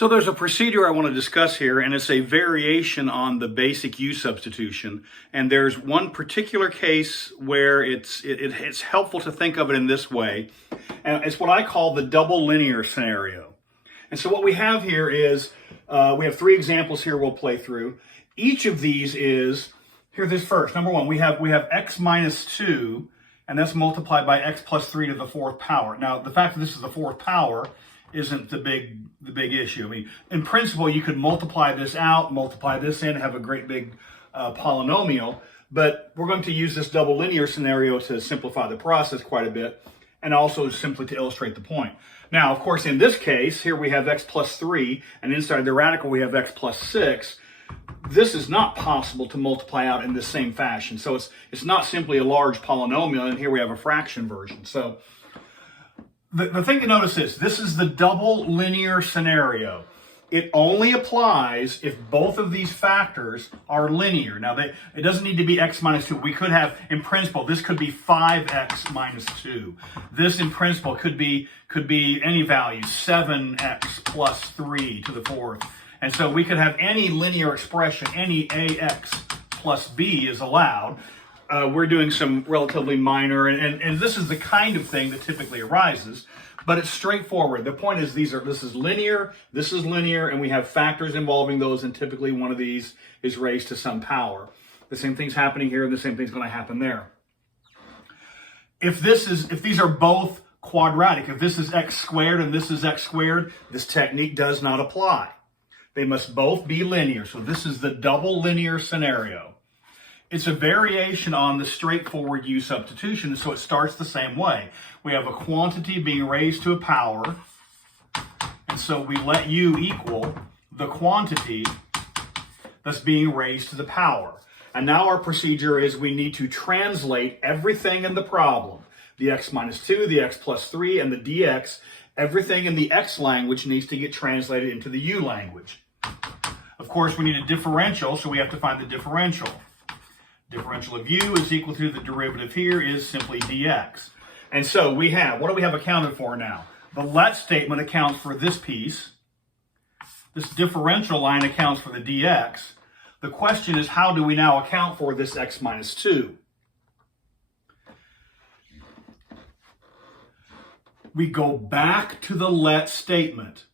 So there's a procedure I want to discuss here, and it's a variation on the basic U substitution. And there's one particular case where it's helpful to think of it in this way. And it's what I call the double linear scenario. And so what we have here is, we have three examples here we'll play through. Each of these is, here this first, number one, we have x minus 2, and that's multiplied by x plus 3 to the fourth power. Now, the fact that this is the fourth power isn't the big issue. I mean, in principle, you could multiply this out, multiply this in, have a great big polynomial, but we're going to use this double linear scenario to simplify the process quite a bit, and also simply to illustrate the point. Now, of course, in this case, here we have x plus 3, and inside the radical we have x plus 6. This is not possible to multiply out in the same fashion. So it's not simply a large polynomial, and here we have a fraction version. So the thing to notice is, this is the double linear scenario. It only applies if both of these factors are linear. Now, it doesn't need to be x minus 2. We could have, in principle, this could be 5x minus 2. This, in principle, could be any value, 7x plus 3 to the fourth. And so we could have any linear expression, any ax plus b is allowed. We're doing some relatively minor, and this is the kind of thing that typically arises, but it's straightforward. The point is, this is linear, and we have factors involving those, and typically one of these is raised to some power. The same thing's happening here, and the same thing's going to happen there. If these are both quadratic, if this is x squared and this is x squared, this technique does not apply. They must both be linear. So this is the double linear scenario. It's a variation on the straightforward U substitution, so it starts the same way. We have a quantity being raised to a power, and so we let U equal the quantity that's being raised to the power. And now our procedure is we need to translate everything in the problem. The x minus 2, the x plus 3, and the dx, everything in the x language needs to get translated into the U language. Of course, we need a differential, so we have to find the differential. Differential of u is equal to the derivative here is simply dx. And so we have, what do we have accounted for now? The let statement accounts for this piece. This differential line accounts for the dx. The question is, how do we now account for this x minus 2? We go back to the let statement.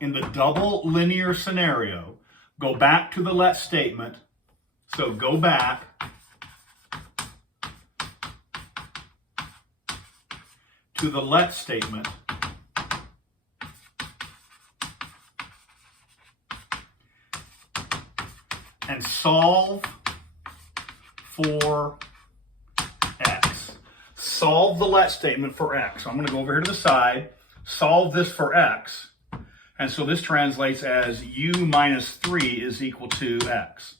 In the double linear scenario, go back to the let statement. So go back to the let statement and solve for x. Solve the let statement for x. So I'm going to go over here to the side, solve this for x. And so this translates as u minus 3 is equal to x.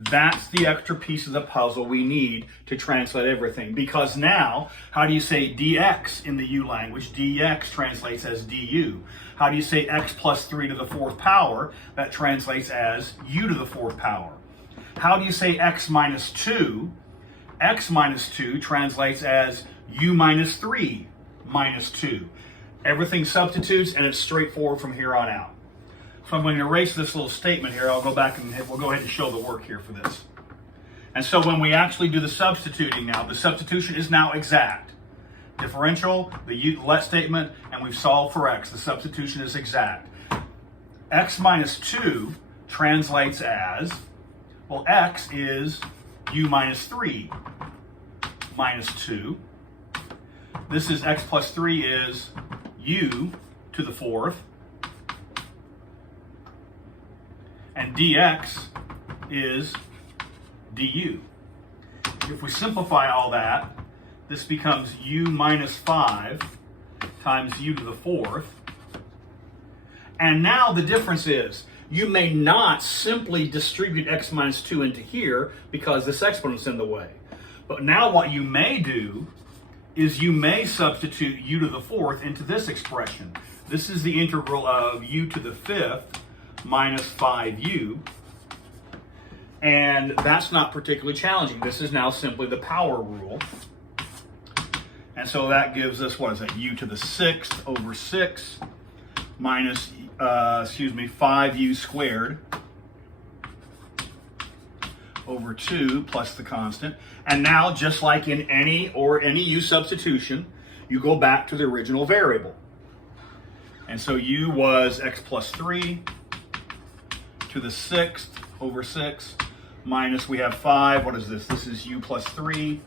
That's the extra piece of the puzzle we need to translate everything. Because now, how do you say dx in the U language? dx translates as du. How do you say x plus 3 to the fourth power? That translates as u to the fourth power. How do you say x minus 2? X minus 2 translates as u minus 3 minus 2. Everything substitutes, and it's straightforward from here on out. So I'm going to erase this little statement here. I'll go back and we'll go ahead and show the work here for this. And so when we actually do the substituting now, the substitution is now exact. Differential, the let statement, and we've solved for x. The substitution is exact. X minus 2 translates as, well, x is u minus 3 minus 2. This is x plus 3 is u to the fourth. And dx is du. If we simplify all that, this becomes u minus 5 times u to the fourth. And now the difference is, you may not simply distribute x minus 2 into here because this exponent's in the way. But now what you may do is you may substitute u to the fourth into this expression. This is the integral of u to the fifth minus 5u. And that's not particularly challenging. This is now simply the power rule. And so that gives us, what is that, u to the sixth over 6 minus, 5u squared over 2 plus the constant. And now, just like in any u substitution, you go back to the original variable. And so u was x plus 3 to the 6th over 6 minus, we have 5. What is this? This is u plus 3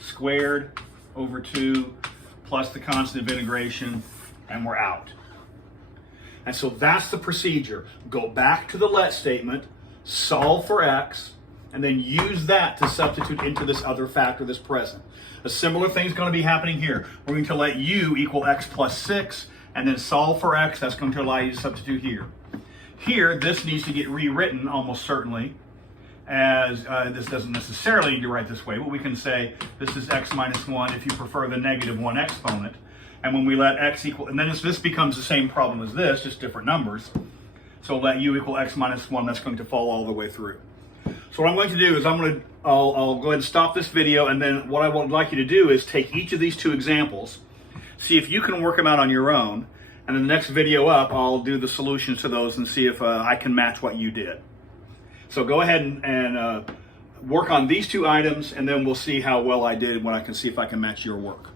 squared over 2 plus the constant of integration, and we're out. And so that's the procedure. Go back to the let statement, solve for x, and then use that to substitute into this other factor that's present. A similar thing is going to be happening here. We're going to let u equal x plus 6, and then solve for x. That's going to allow you to substitute here. Here, this needs to get rewritten almost certainly, as this doesn't necessarily need to write this way, but we can say this is x minus 1 if you prefer the negative 1 exponent. And when we let x equal, and then this becomes the same problem as this, just different numbers. So let u equal x minus 1, that's going to fall all the way through. So what I'm going to do is I'll go ahead and stop this video, and then what I would like you to do is take each of these two examples, see if you can work them out on your own, and in the next video up, I'll do the solutions to those and see if I can match what you did. So go ahead and work on these two items, and then we'll see how well I did when I can see if I can match your work.